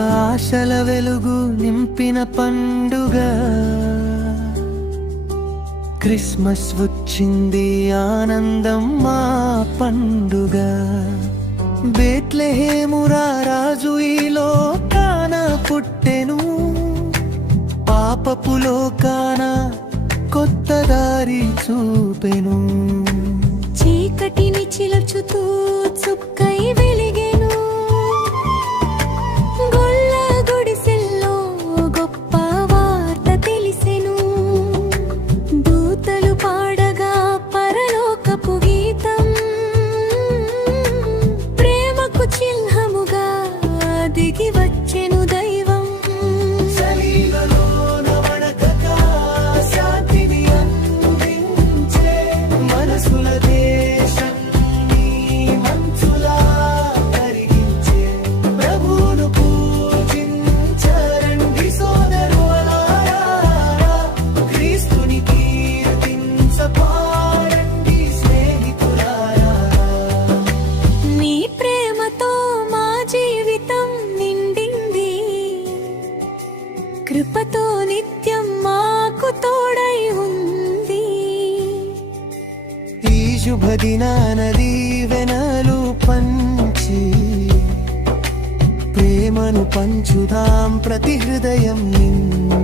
ఆశల వెలుగు నింపిన పండుగ క్రిస్మస్ వచ్చింది ఆనందం మా పండుగ బెత్లెహేమురా రాజు ఈ లోకాన పుట్టెను పాపపు లోకాన కొత్త దారి చూపెను చీకటిని చిలుచుతూ చుక్కై వెలిగెను గొల్ల గుడిసెల్లో గొప్ప వార్త తెలిసెను దూతలు పాడగా పరలోకపు గీతం ప్రేమకు చిహ్నముగా దిగి వచ్చెను దైవం కృపతో నిత్యం మాకు తోడై ఉంది ఈ శుభదినాన దీవెనలు పంచి ప్రేమను పంచుదాం ప్రతి హృదయం నిండి